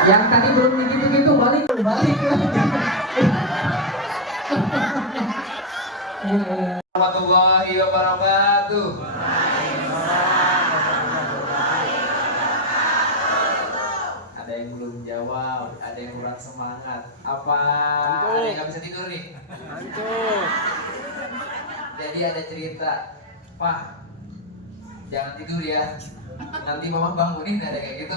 Yang tadi belum begitu-gitu balik lagi. Warahmatullahi wabarakatuh. Ada yang belum jawab, ada yang kurang semangat. Apa ada yang nggak bisa tidur nih? Jadi ada cerita, Pak, jangan tidur ya. Nanti mama bangunin ada kayak gitu.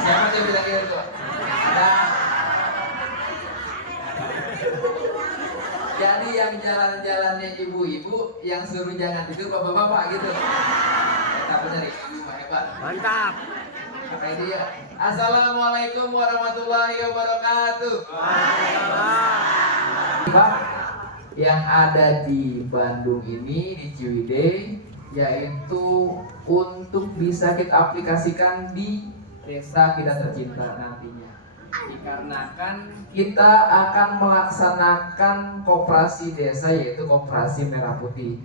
Siapa yang bilang gitu? Nah, jadi yang jalan-jalannya ibu-ibu, yang suruh jangan tidur bapak-bapak gitu. Kita bener ibu hebat. Mantap. Kayak dia. Assalamualaikum warahmatullahi wabarakatuh. Pak, yang ada di Bandung ini di Ciwidey, yaitu untuk bisa kita aplikasikan di desa kita tercinta nantinya. Dikarenakan kita akan melaksanakan koperasi desa, yaitu koperasi Merah Putih.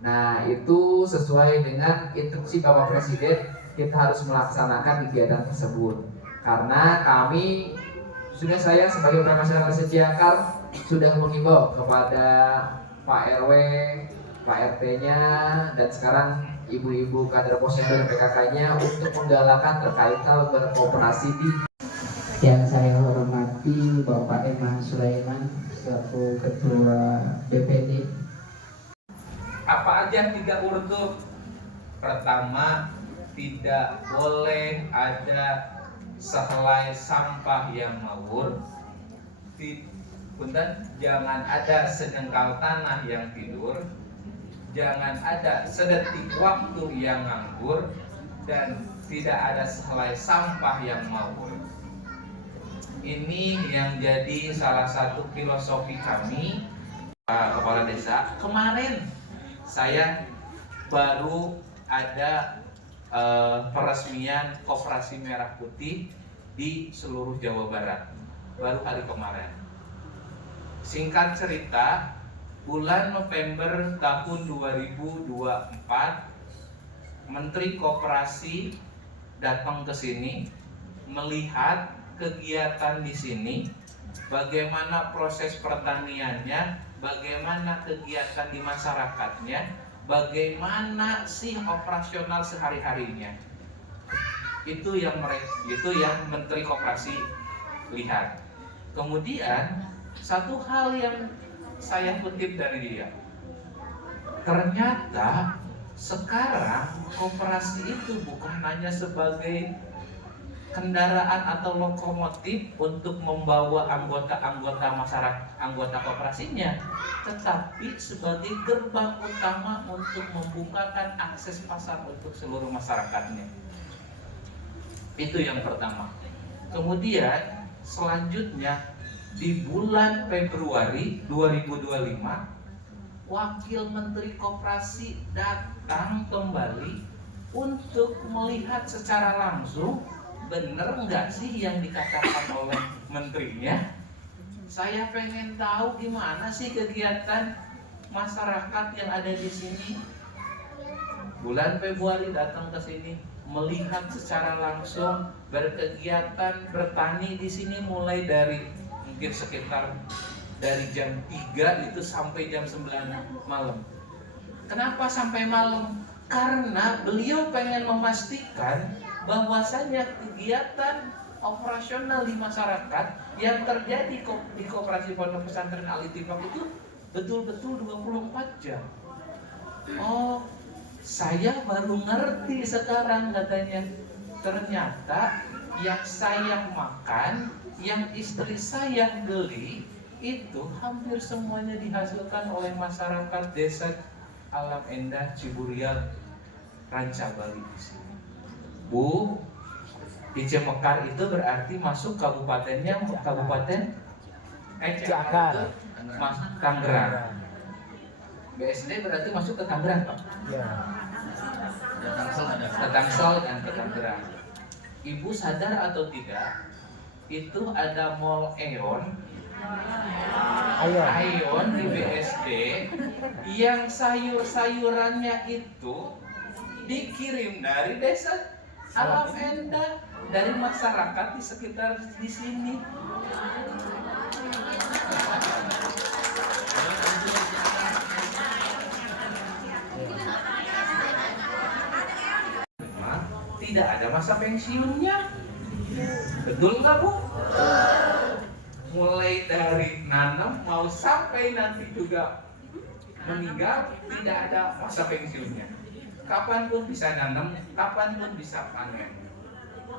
Nah, itu sesuai dengan instruksi Bapak Presiden, kita harus melaksanakan kegiatan tersebut. Karena kami, saya sebagai perangkat masyarakat Ciakar sudah mengimbau kepada Pak RW, Pak RT-nya, dan sekarang ibu-ibu kader posyandu dan PKK-nya untuk menggalakkan terkait hal berkooperasi di. Yang saya hormati Bapak Eman Sulaiman selaku Ketua BPD. Apa aja 3 urut? Pertama, tidak boleh ada sehelai sampah yang ngawur. Jangan ada sejengkal tanah yang tidur. Jangan ada sedetik waktu yang nganggur, dan tidak ada sehelai sampah yang ngawur. Ini yang jadi salah satu filosofi kami, Pak Kepala Desa. Kemarin saya baru ada peresmian Koperasi Merah Putih di seluruh Jawa Barat, baru hari kemarin. Singkat cerita, bulan November tahun 2024, Menteri Koperasi datang ke sini melihat kegiatan di sini, bagaimana proses pertaniannya, bagaimana kegiatan di masyarakatnya, bagaimana sih operasional sehari-harinya. Itu yang Menteri Koperasi lihat. Kemudian satu hal yang saya kutip dari dia, ternyata sekarang koperasi itu bukan hanya sebagai kendaraan atau lokomotif untuk membawa anggota-anggota masyarakat, anggota koperasinya, tetapi sebagai gerbang utama untuk membukakan akses pasar untuk seluruh masyarakatnya. Itu yang pertama. Kemudian selanjutnya di bulan Februari 2025, Wakil Menteri Koperasi datang kembali untuk melihat secara langsung bener nggak sih yang dikatakan oleh menterinya. Saya pengen tahu gimana sih kegiatan masyarakat yang ada di sini. Bulan Februari datang ke sini, melihat secara langsung, berkegiatan bertani di sini mulai dari mungkin sekitar dari jam 3 itu sampai jam 9 malam. Kenapa sampai malam? Karena beliau pengen memastikan bahwasanya kegiatan operasional di masyarakat yang terjadi di Koperasi Pondok Pesantren Al-Ittifaq itu betul-betul 24 jam. Oh, saya baru ngerti sekarang katanya. Ternyata yang saya makan, yang istri saya beli, itu hampir semuanya dihasilkan oleh masyarakat desa Alam Endah Ciburial, Ranca Bali di sini. Bu, di Cemekar itu berarti masuk kabupatennya Kabupaten Ciakar, masuk Tangerang. BSD berarti masuk ke Tangerang, Pak? Ya. Ke Tangsel dan ke Tangerang. Ibu sadar atau tidak? Itu ada Mall Aeon di BSD yang sayur-sayurannya itu dikirim dari desa Alam Enda dari masyarakat di sekitar di sini. Tidak ada masa pensiunnya. Betul nggak Bu? Mulai dari nanam mau sampai nanti juga meninggal tidak ada masa pensiunnya. Kapanpun bisa nanam, kapanpun bisa panen.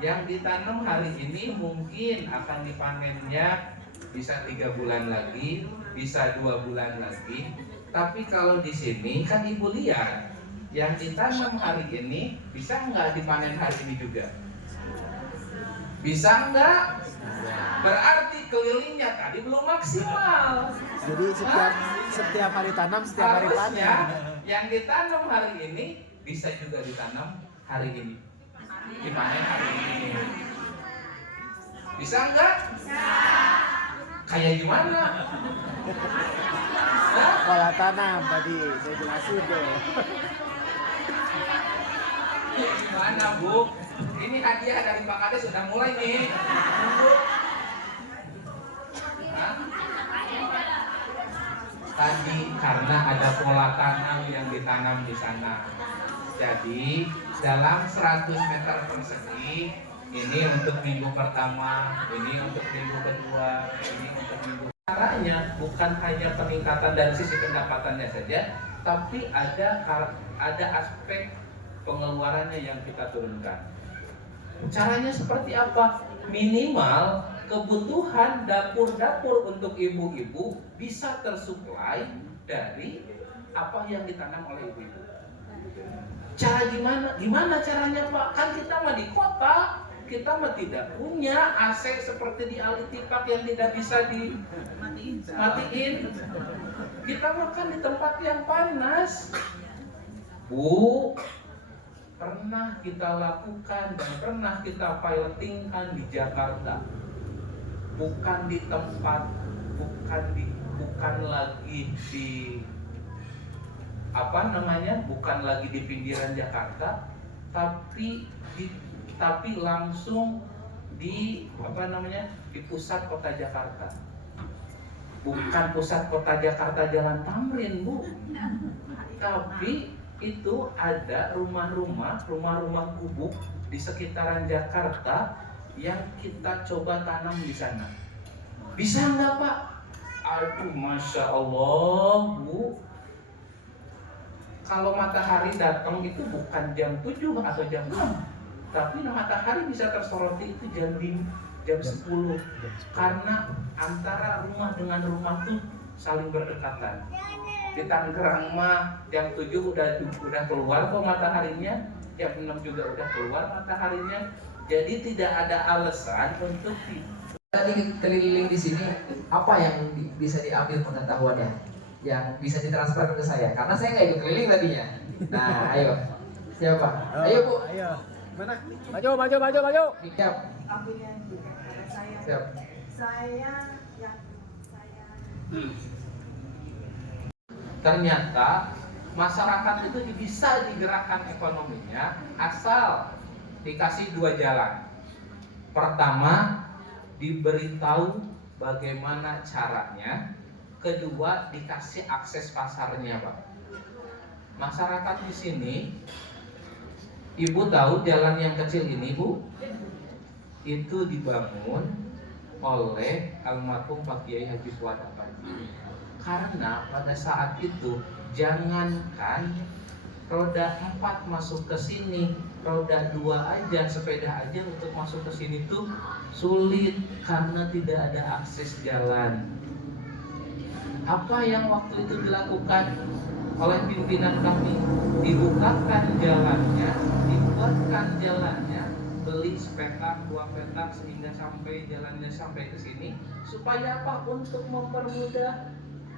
Yang ditanam hari ini mungkin akan dipanennya bisa 3 bulan lagi, bisa 2 bulan lagi. Tapi kalau di sini kan Ibu lihat, yang ditanam hari ini bisa nggak dipanen hari ini juga? Bisa nggak? Berarti kelilingnya tadi belum maksimal. Jadi setiap hari tanam, setiap hari Harusnya panen. yang ditanam hari ini bisa juga ditanam hari ini, dipanen hari ini. Bisa nggak? Kayak gimana? Hah? Pola tanam tadi saya jelasin deh. Gimana Bu? Ini hadiah dari Pak Kades sudah mulai nih. Bu. Hah? Tadi karena ada pola tanam yang ditanam di sana. Jadi dalam 100 meter persegi ini untuk minggu pertama, ini untuk minggu kedua, ini untuk minggu. Caranya bukan hanya peningkatan dari sisi pendapatannya saja, tapi ada aspek pengeluarannya yang kita turunkan. Caranya seperti apa? Minimal kebutuhan dapur-dapur untuk ibu-ibu bisa tersuplai dari apa yang ditanam oleh ibu-ibu. Cara gimana? Gimana caranya Pak? Kan kita mah di kota, kita mah tidak punya AC seperti di Alitipak yang tidak bisa dimatiin. Kita makan di tempat yang panas. Bu, pernah kita lakukan dan pernah kita pilotingkan di Jakarta. Bukan di tempat, bukan lagi di bukan lagi di pinggiran Jakarta, tapi langsung di di pusat kota Jakarta. Bukan pusat kota Jakarta Jalan Tamrin Bu, tapi itu ada rumah-rumah gubuk di sekitaran Jakarta yang kita coba tanam di sana. Bisa nggak Pak? Aduh, Masya Allah Bu. Kalau matahari datang itu bukan jam 7 atau jam 6, tapi matahari bisa tersoroti itu jam 10. Karena antara rumah dengan rumah tuh saling berdekatan. Di Tangerang mah jam 7 udah keluar kok mataharinya, jam 6 juga udah keluar mataharinya. Jadi tidak ada alasan untuk Tadi keliling di sini apa yang bisa diambil pengetahuannya yang bisa ditransfer ke saya karena saya nggak ikut keliling tadinya. Nah, ayo siapa? Ayo Bu. Ayo. Mana? Maju. Siap. Ambilnya juga kepada saya. Siap. Saya. ternyata masyarakat itu bisa digerakkan ekonominya asal dikasih 2 jalan. Pertama, diberitahu bagaimana caranya. Kedua, dikasih akses pasarnya, Pak. Masyarakat di sini, Ibu tahu jalan yang kecil ini, Bu? Itu dibangun oleh almarhum Pak Kiai Haji Fuad Apandi. Karena pada saat itu jangankan roda 4 masuk ke sini, roda 2 aja, sepeda aja untuk masuk ke sini tuh sulit karena tidak ada akses jalan. Apa yang waktu itu dilakukan oleh pimpinan kami? Dibukakan jalannya, dibuatkan jalannya, beli sepetak, 2 petak sehingga sampai jalannya sampai ke sini. Supaya apa? Untuk mempermudah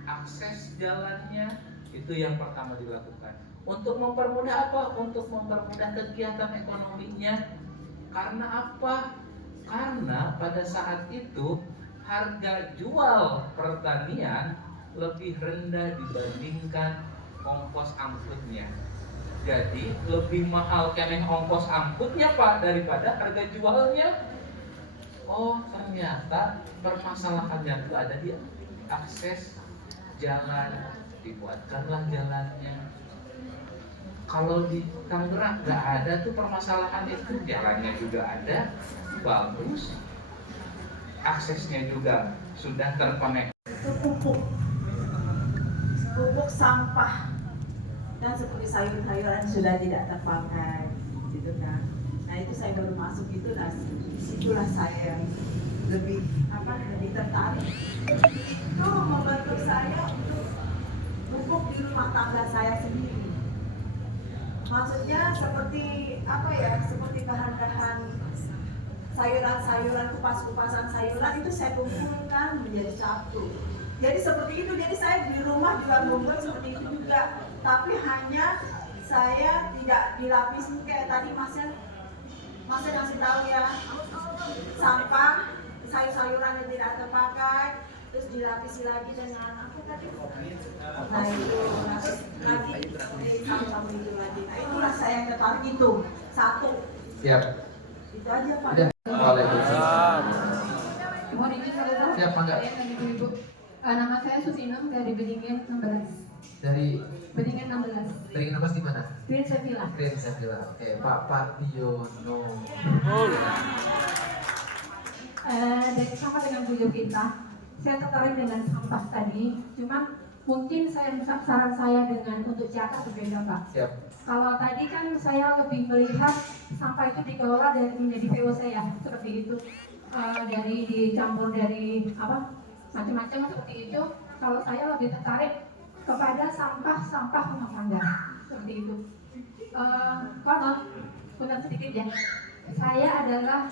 akses jalannya. Itu yang pertama dilakukan. Untuk mempermudah apa? Untuk mempermudah kegiatan ekonominya. Karena apa? Karena pada saat itu harga jual pertanian lebih rendah dibandingkan ongkos angkutnya. Jadi lebih mahal keneh ongkos angkutnya Pak daripada harga jualnya. Oh ternyata permasalahannya itu ada di akses jalan, dibuatkanlah jalannya. Kalau di Tangerang nggak ada tuh permasalahan itu, jalannya juga ada, bagus, aksesnya juga sudah terkonek. itu pupuk sampah dan seperti sayur-sayuran sudah tidak terpakai gitu kan. Nah itu saya baru masuk itu, nah disitulah saya lebih tertarik. Itu membantu saya untuk pupuk di rumah tangga saya sendiri. Maksudnya seperti seperti bahan-bahan sayuran-sayuran, kupas-kupasan sayuran itu saya kumpulkan menjadi satu. Jadi seperti itu, jadi saya di rumah juga membuat seperti itu juga. Tapi hanya saya tidak dilapisi kayak tadi Masnya kasih tahu ya, sampah sayur-sayuran yang tidak terpakai terus dilapisi lagi dengan apa tadi? Nah itu lagi sama itu lagi. Nah itulah saya yang tertarik itu satu. Siap. Itu aja Pak. Udah. Waalaikumsalam. Mohon izin kalau tahu. Siap, Mangga. Ibu-ibu. Nama saya Susinem dari Bedingen 16. Dari Bedingen 16. Beringin apa di mana? Green Sevilla. Green Sevilla. Oke, Pak Pardiono. Dan sama dengan Bu kita, saya tertarik dengan sampah tadi. Cuma mungkin saran saya dengan untuk Jakarta berbeda Pak. Siap. Kalau tadi kan saya lebih melihat sampah itu dikelola dari menjadi VOC ya, seperti itu. Dari dicampur dari macam-macam seperti itu. Kalau saya lebih tertarik kepada sampah rumah tangga seperti itu. Konon, benar sedikit ya. Saya adalah